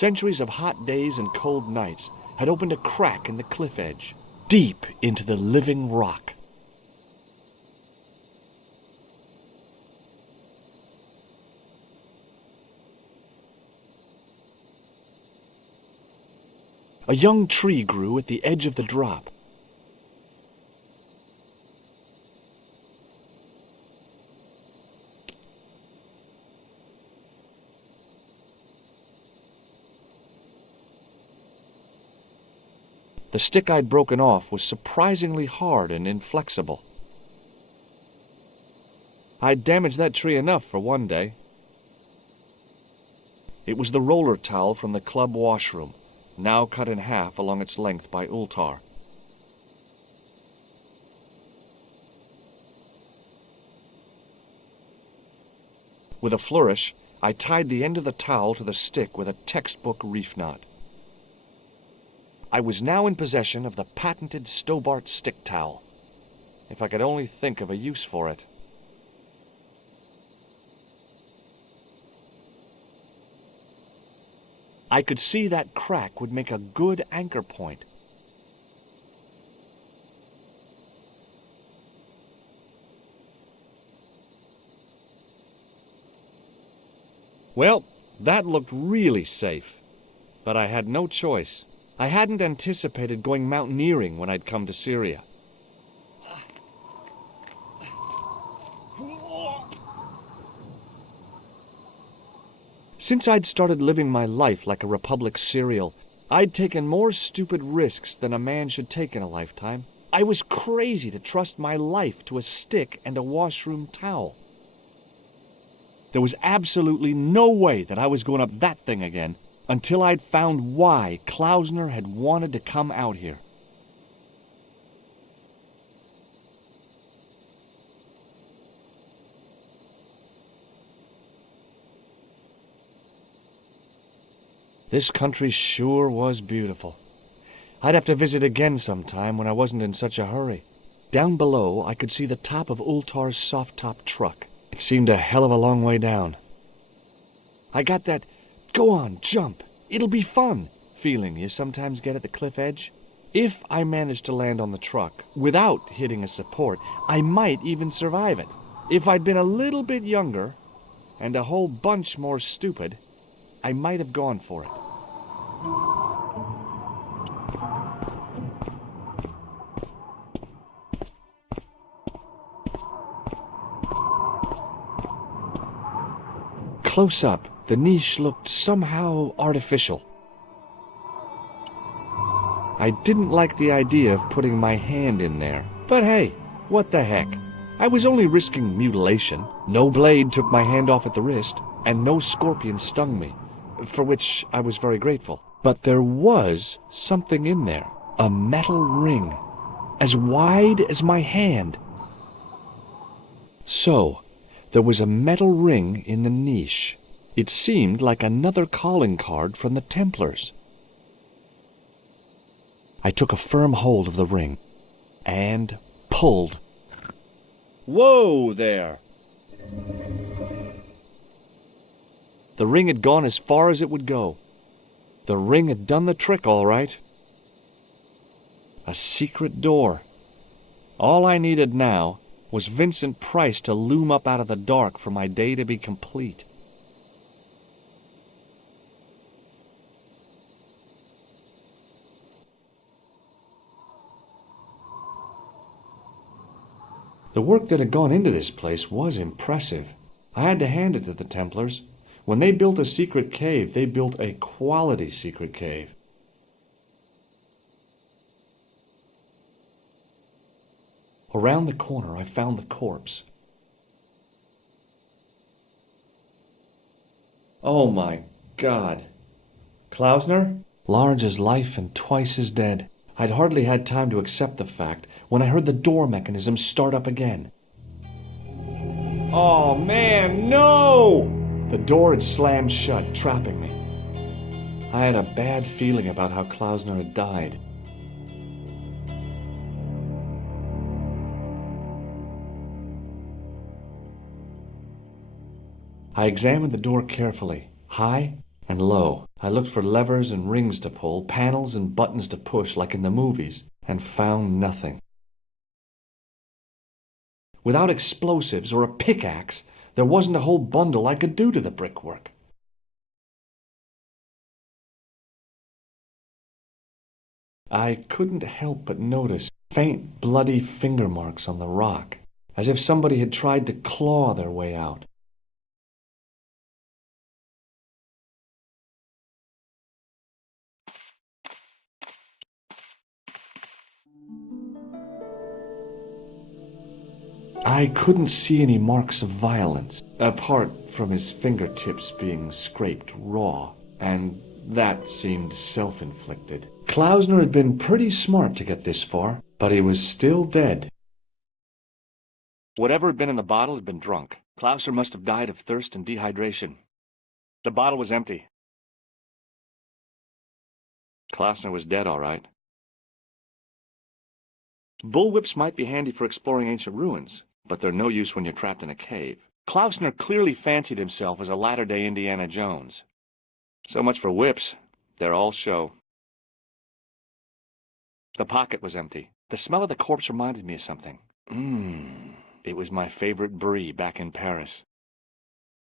Centuries of hot days and cold nights had opened a crack in the cliff edge, deep into the living rock. A young tree grew at the edge of the drop. The stick I'd broken off was surprisingly hard and inflexible. I'd damaged that tree enough for one day. It was the roller towel from the club washroom, now cut in half along its length by Ultar. With a flourish, I tied the end of the towel to the stick with a textbook reef knot. I was now in possession of the patented Stobart stick towel, if I could only think of a use for it. I could see that crack would make a good anchor point. Well, that looked really safe, but I had no choice. I hadn't anticipated going mountaineering when I'd come to Syria. Since I'd started living my life like a Republic serial, I'd taken more stupid risks than a man should take in a lifetime. I was crazy to trust my life to a stick and a washroom towel. There was absolutely no way that I was going up that thing again until I'd found why Klausner had wanted to come out here. This country sure was beautiful. I'd have to visit again sometime when I wasn't in such a hurry. Down below, I could see the top of Ultar's soft-top truck. It seemed a hell of a long way down. I got that, go on, jump, it'll be fun, feeling you sometimes get at the cliff edge. If I managed to land on the truck without hitting a support, I might even survive it. If I'd been a little bit younger and a whole bunch more stupid, I might have gone for it. Close up, the niche looked somehow artificial. I didn't like the idea of putting my hand in there, but hey, what the heck? I was only risking mutilation. No blade took my hand off at the wrist, and no scorpion stung me, for which I was very grateful. But there was something in there, a metal ring, as wide as my hand. So, there was a metal ring in the niche. It seemed like another calling card from the Templars. I took a firm hold of the ring and pulled. Whoa there! The ring had gone as far as it would go. The ring had done the trick, all right. A secret door. All I needed now was Vincent Price to loom up out of the dark for my day to be complete. The work that had gone into this place was impressive. I had to hand it to the Templars. When they built a secret cave, they built a quality secret cave. Around the corner, I found the corpse. Oh my God. Klausner? Large as life and twice as dead. I'd hardly had time to accept the fact when I heard the door mechanism start up again. Oh man, no! The door had slammed shut, trapping me. I had a bad feeling about how Klausner had died. I examined the door carefully. High And lo, I looked for levers and rings to pull, panels and buttons to push like in the movies, and found nothing. Without explosives or a pickaxe, there wasn't a whole bundle I could do to the brickwork. I couldn't help but notice faint bloody finger marks on the rock, as if somebody had tried to claw their way out. I couldn't see any marks of violence, apart from his fingertips being scraped raw, and that seemed self-inflicted. Klausner had been pretty smart to get this far, but he was still dead. Whatever had been in the bottle had been drunk. Klausner must have died of thirst and dehydration. The bottle was empty. Klausner was dead, all right. Bullwhips might be handy for exploring ancient ruins, but they're no use when you're trapped in a cave. Klausner clearly fancied himself as a latter-day Indiana Jones. So much for whips. They're all show. The pocket was empty. The smell of the corpse reminded me of something. It was my favorite brie back in Paris.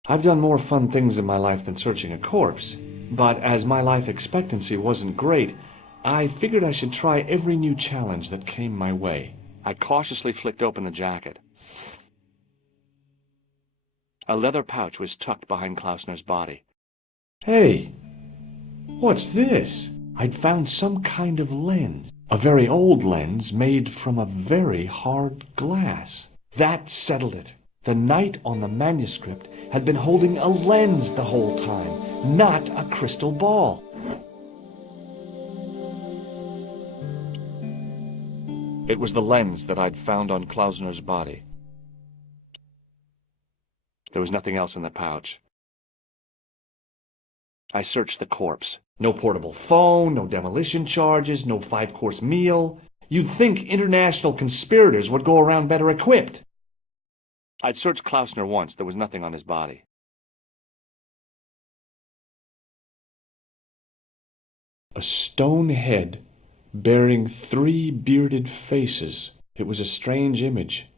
I've done more fun things in my life than searching a corpse, but as my life expectancy wasn't great, I figured I should try every new challenge that came my way. I cautiously flicked open the jacket. A leather pouch was tucked behind Klausner's body. Hey, what's this? I'd found some kind of lens. A very old lens made from a very hard glass. That settled it. The knight on the manuscript had been holding a lens the whole time, not a crystal ball. It was the lens that I'd found on Klausner's body. There was nothing else in the pouch. I searched the corpse. No portable phone, no demolition charges, no 5-course meal. You'd think international conspirators would go around better equipped. I'd searched Klausner once. There was nothing on his body. A stone head bearing 3 bearded faces. It was a strange image,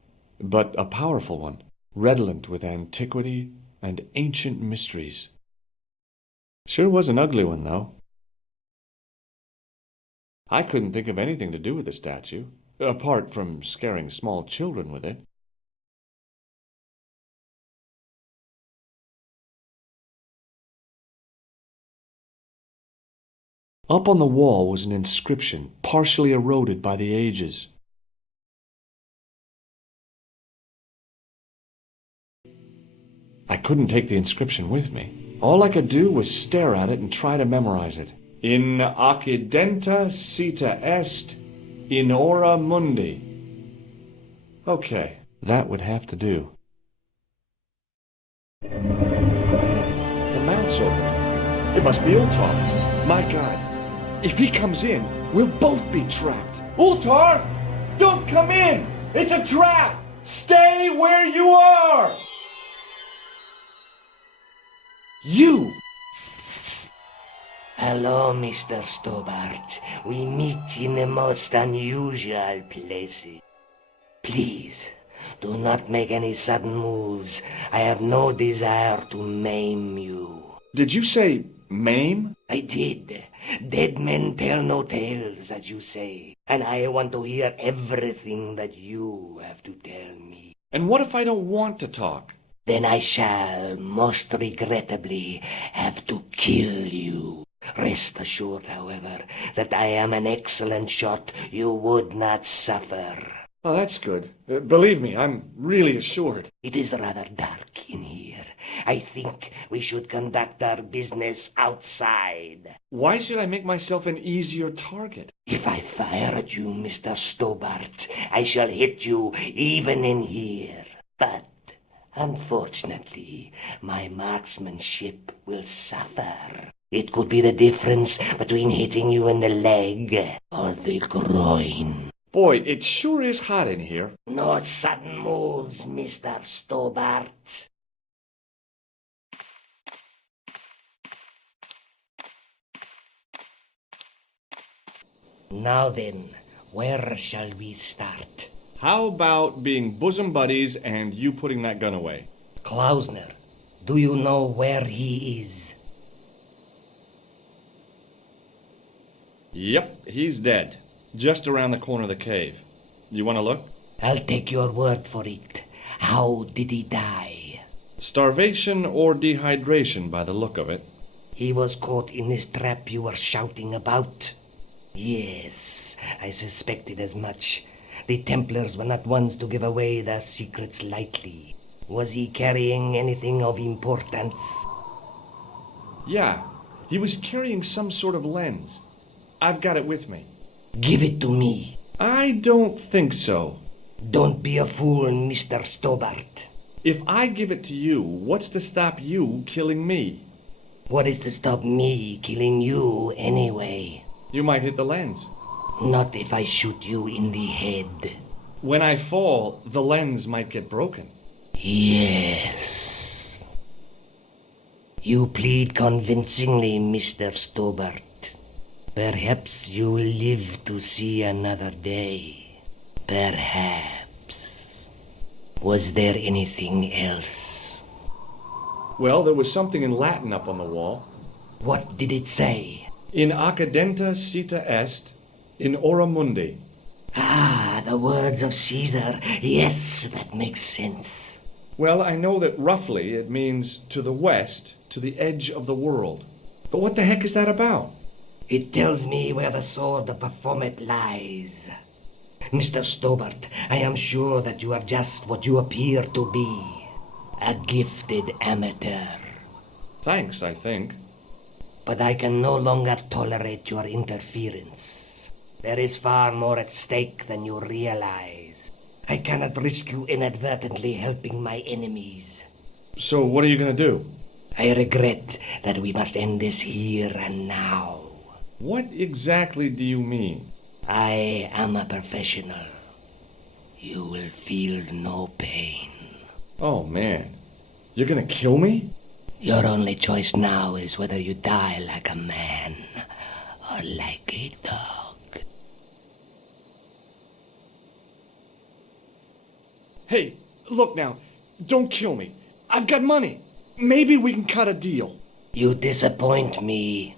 but a powerful one, redolent with antiquity and ancient mysteries. Sure was an ugly one, though. I couldn't think of anything to do with the statue, apart from scaring small children with it. Up on the wall was an inscription, partially eroded by the ages. I couldn't take the inscription with me. All I could do was stare at it and try to memorize it. In occidenta cita est, in ora mundi. Okay, that would have to do. The mouth's open. It must be Ultar. My God, if he comes in, we'll both be trapped. Ultar! Don't come in! It's a trap! Stay where you are! You! Hello, Mr. Stobart. We meet in the most unusual places. Please, do not make any sudden moves. I have no desire to maim you. Did you say maim? I did. Dead men tell no tales, as you say. And I want to hear everything that you have to tell me. And what if I don't want to talk? Then I shall, most regrettably, have to kill you. Rest assured, however, that I am an excellent shot you would not suffer. Oh, that's good. Believe me, I'm really assured. It is rather dark in here. I think we should conduct our business outside. Why should I make myself an easier target? If I fire at you, Mr. Stobart, I shall hit you even in here. But unfortunately, my marksmanship will suffer. It could be the difference between hitting you in the leg or the groin. Boy, it sure is hot in here. No sudden moves, Mr. Stobart. Now then, where shall we start? How about being bosom buddies and you putting that gun away? Klausner, do you know where he is? Yep, he's dead. Just around the corner of the cave. You want to look? I'll take your word for it. How did he die? Starvation or dehydration by the look of it. He was caught in this trap you were shouting about? Yes, I suspected as much. The Templars were not ones to give away their secrets lightly. Was he carrying anything of importance? Yeah, he was carrying some sort of lens. I've got it with me. Give it to me. I don't think so. Don't be a fool, Mr. Stobart. If I give it to you, what's to stop you killing me? What is to stop me killing you anyway? You might hit the lens. Not if I shoot you in the head. When I fall, the lens might get broken. Yes. You plead convincingly, Mr. Stobart. Perhaps you will live to see another day. Perhaps. Was there anything else? Well, there was something in Latin up on the wall. What did it say? In accidenta cita est, in ora mundi. Ah, the words of Caesar. Yes, that makes sense. Well, I know that roughly it means to the west, to the edge of the world. But what the heck is that about? It tells me where the sword of Baphomet lies. Mr. Stobart, I am sure that you are just what you appear to be. A gifted amateur. Thanks, I think. But I can no longer tolerate your interference. There is far more at stake than you realize. I cannot risk you inadvertently helping my enemies. So what are you going to do? I regret that we must end this here and now. What exactly do you mean? I am a professional. You will feel no pain. Oh, man. You're going to kill me? Your only choice now is whether you die like a man or like a dog. Hey, look now. Don't kill me. I've got money. Maybe we can cut a deal. You disappoint me.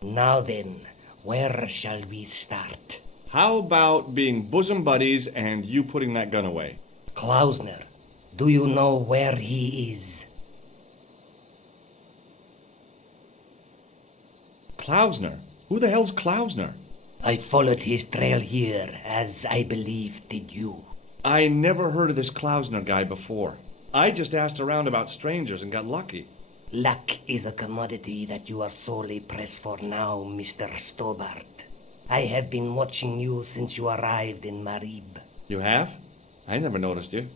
Now then, where shall we start? How about being bosom buddies and you putting that gun away? Klausner, do you know where he is? Klausner? Who the hell's Klausner? I followed his trail here, as I believe did you. I never heard of this Klausner guy before. I just asked around about strangers and got lucky. Luck is a commodity that you are sorely pressed for now, Mr. Stobart. I have been watching you since you arrived in Marib. You have? I never noticed you.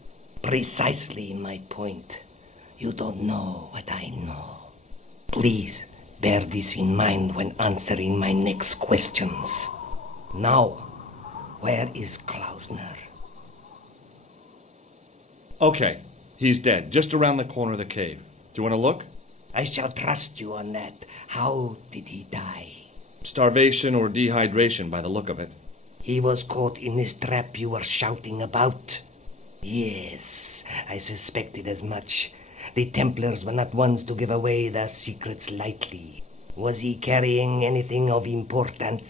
Precisely my point. You don't know what I know. Please bear this in mind when answering my next questions. Now, where is Klausner? Okay, he's dead, just around the corner of the cave. Do you want to look? I shall trust you on that. How did he die? Starvation or dehydration by the look of it. He was caught in this trap you were shouting about? Yes, I suspected as much. The Templars were not ones to give away their secrets lightly. Was he carrying anything of importance?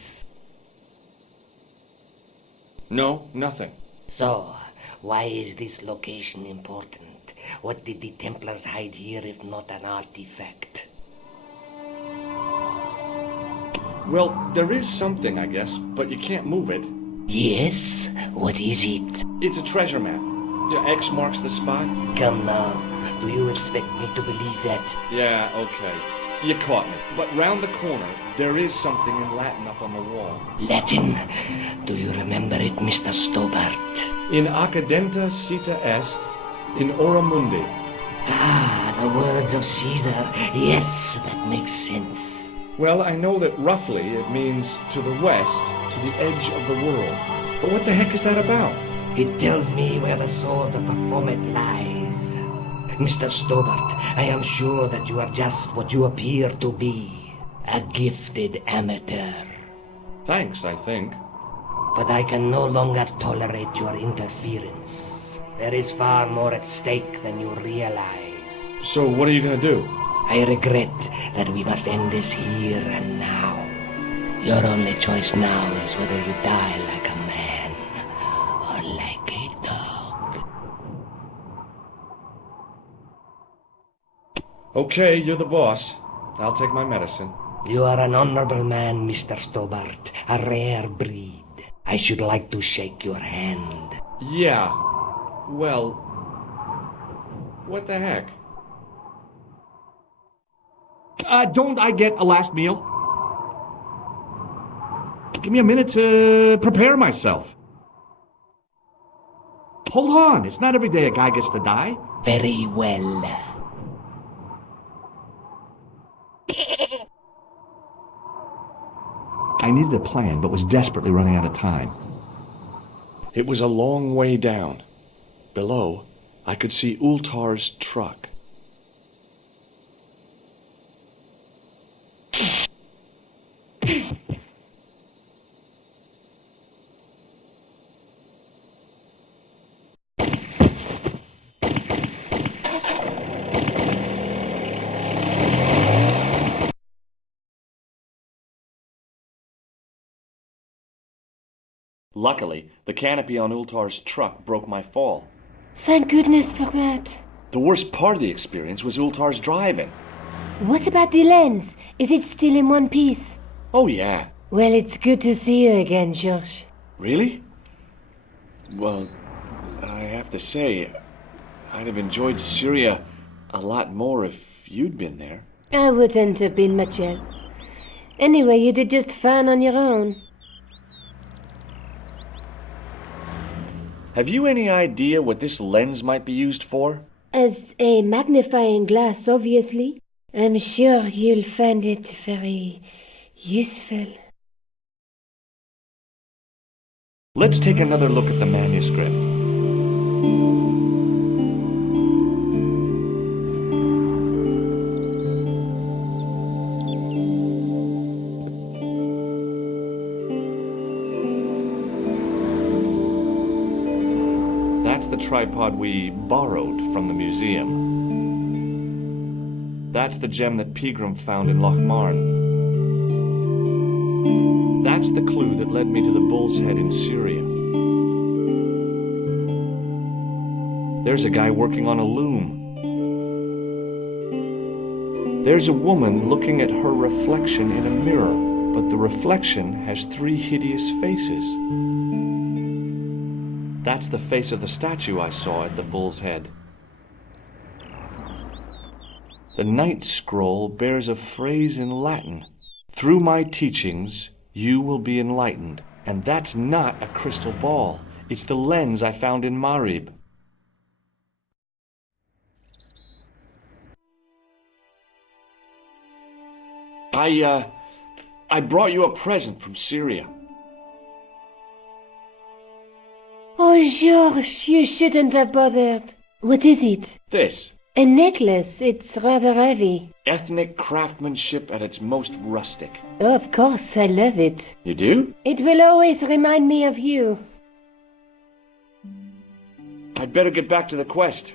No, nothing. So, why is this location important? What did the Templars hide here if not an artifact? Well, there is something, I guess, but you can't move it. Yes? What is it? It's a treasure map. X marks the spot. Come now. Do you expect me to believe that? Yeah, okay. You caught me. But round the corner, there is something in Latin up on the wall. Latin? Do you remember it, Mr. Stobart? In accidenta cita est, in ora mundi. Ah, the words words of Caesar. Yes, that makes sense. Well, I know that roughly it means to the west, to the edge of the world. But what the heck is that about? It tells me where the soul to perform it lies. Mr. Stobart, I am sure that you are just what you appear to be. A gifted amateur. Thanks, I think. But I can no longer tolerate your interference. There is far more at stake than you realize. So what are you going to do? I regret that we must end this here and now. Your only choice now is whether you die like a man or like a dog. Okay, you're the boss. I'll take my medicine. You are an honorable man, Mr. Stobart, a rare breed. I should like to shake your hand. Yeah. Well, what the heck? Don't I get a last meal? Give me a minute to prepare myself. Hold on, it's not every day a guy gets to die. Very well. I needed a plan, but was desperately running out of time. It was a long way down. Below, I could see Ultar's truck. Luckily, the canopy on Ultar's truck broke my fall. Thank goodness for that. The worst part of the experience was Ultar's driving. What about the lens? Is it still in one piece? Oh, yeah. Well, it's good to see you again, George. Really? Well, I have to say, I'd have enjoyed Syria a lot more if you'd been there. I wouldn't have been much help. Anyway, you did just fine on your own. Have you any idea what this lens might be used for? As a magnifying glass, obviously. I'm sure you'll find it very useful. Let's take another look at the manuscript. That's the tripod we borrowed from the museum. That's the gem that Pegram found in Lochmarn. That's the clue that led me to the Bull's Head in Syria. There's a guy working on a loom. There's a woman looking at her reflection in a mirror, but the reflection has 3 hideous faces. That's the face of the statue I saw at the Bull's Head. The Night Scroll bears a phrase in Latin. Through my teachings, you will be enlightened. And that's not a crystal ball. It's the lens I found in Marib. I brought you a present from Syria. Oh, George, you shouldn't have bothered. What is it? This. A necklace. It's rather heavy. Ethnic craftsmanship at its most rustic. Of course, I love it. You do? It will always remind me of you. I'd better get back to the quest.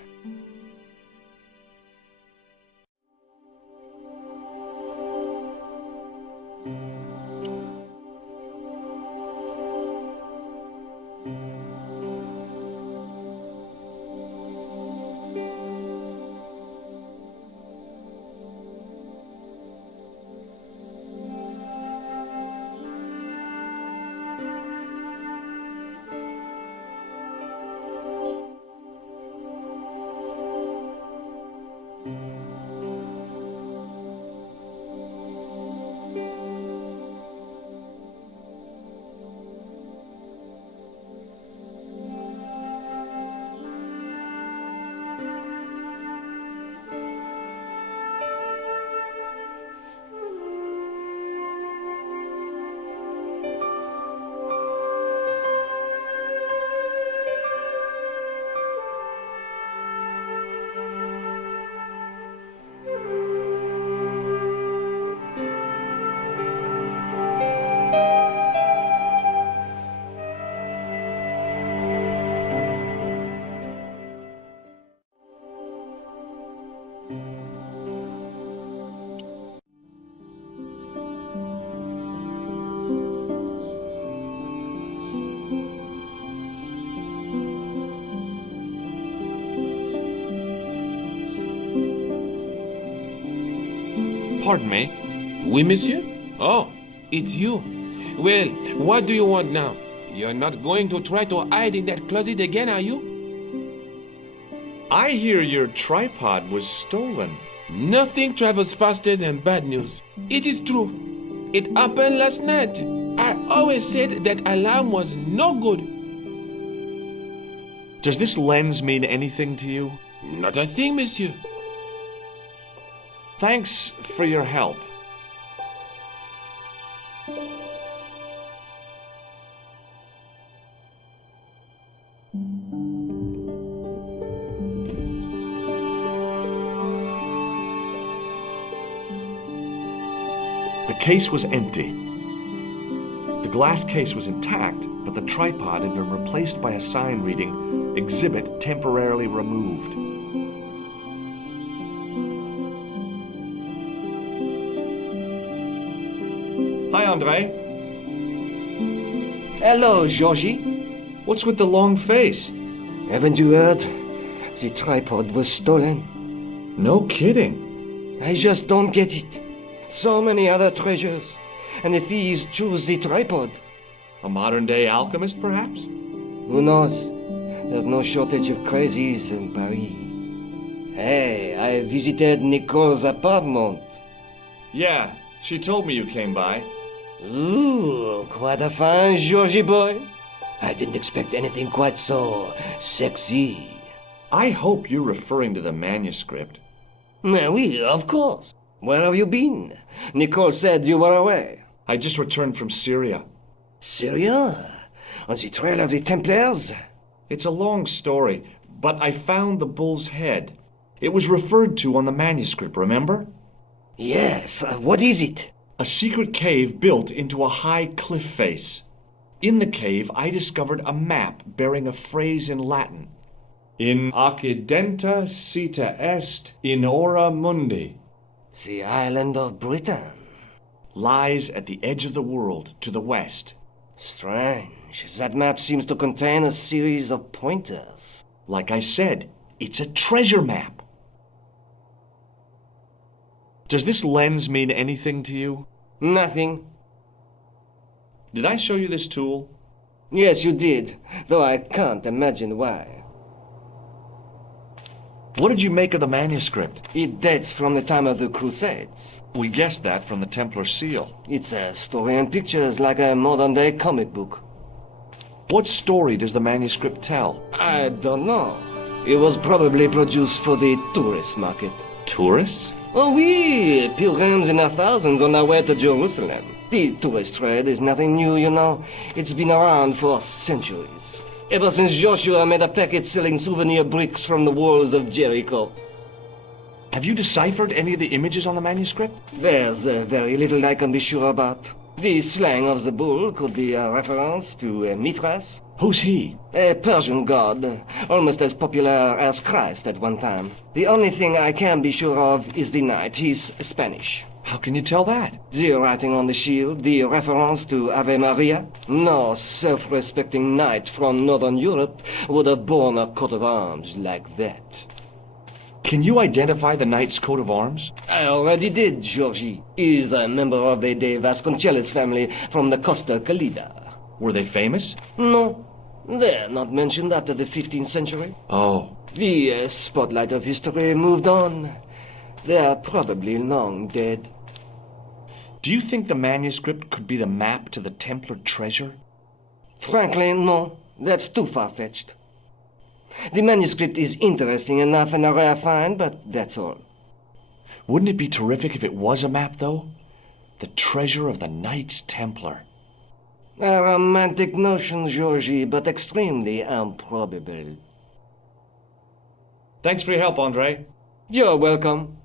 Pardon me. Oui, monsieur? Oh, it's you. Well, what do you want now? You're not going to try to hide in that closet again, are you? I hear your tripod was stolen. Nothing travels faster than bad news. It is true. It happened last night. I always said that alarm was no good. Does this lens mean anything to you? Not a thing, monsieur. Thanks for your help. The case was empty. The glass case was intact, but the tripod had been replaced by a sign reading, "Exhibit temporarily removed." Hi, Andre. Hello, Georgie. What's with the long face? Haven't you heard? The tripod was stolen. No kidding. I just don't get it. So many other treasures, and the thieves choose the tripod. A modern-day alchemist, perhaps? Who knows? There's no shortage of crazies in Paris. Hey, I visited Nicole's apartment. Yeah, she told me you came by. Ooh, quite a fine Georgie boy. I didn't expect anything quite so sexy. I hope you're referring to the manuscript. Oui, of course. Where have you been? Nicole said you were away. I just returned from Syria. Syria? On the trail of the Templars? It's a long story, but I found the bull's head. It was referred to on the manuscript, remember? Yes, what is it? A secret cave built into a high cliff face. In the cave, I discovered a map bearing a phrase in Latin. In occidenta sita est in ora mundi. The island of Britain. Lies at the edge of the world to the west. Strange. That map seems to contain a series of pointers. Like I said, it's a treasure map. Does this lens mean anything to you? Nothing. Did I show you this tool? Yes, you did, though I can't imagine why. What did you make of the manuscript? It dates from the time of the Crusades. We guessed that from the Templar seal. It's a story and pictures like a modern-day comic book. What story does the manuscript tell? I don't know. It was probably produced for the tourist market. Tourists? Oh, oui, pilgrims in their thousands on their way to Jerusalem. The tourist trade is nothing new, you know. It's been around for centuries. Ever since Joshua made a packet selling souvenir bricks from the walls of Jericho. Have you deciphered any of the images on the manuscript? There's very little I can be sure about. The slang of the bull could be a reference to Mithras. Who's he? A Persian god, almost as popular as Christ at one time. The only thing I can be sure of is the knight. He's Spanish. How can you tell that? The writing on the shield, the reference to Ave Maria. No self-respecting knight from Northern Europe would have borne a coat of arms like that. Can you identify the knight's coat of arms? I already did, Georgie. He's a member of the De Vasconcelos family from the Costa Calida. Were they famous? No, they're not mentioned after the 15th century. Oh. The spotlight of history moved on. They're probably long dead. Do you think the manuscript could be the map to the Templar treasure? Frankly, no. That's too far-fetched. The manuscript is interesting enough and a rare find, but that's all. Wouldn't it be terrific if it was a map, though? The treasure of the Knights Templar. A romantic notion, Georgie, but extremely improbable. Thanks for your help, Andre. You're welcome.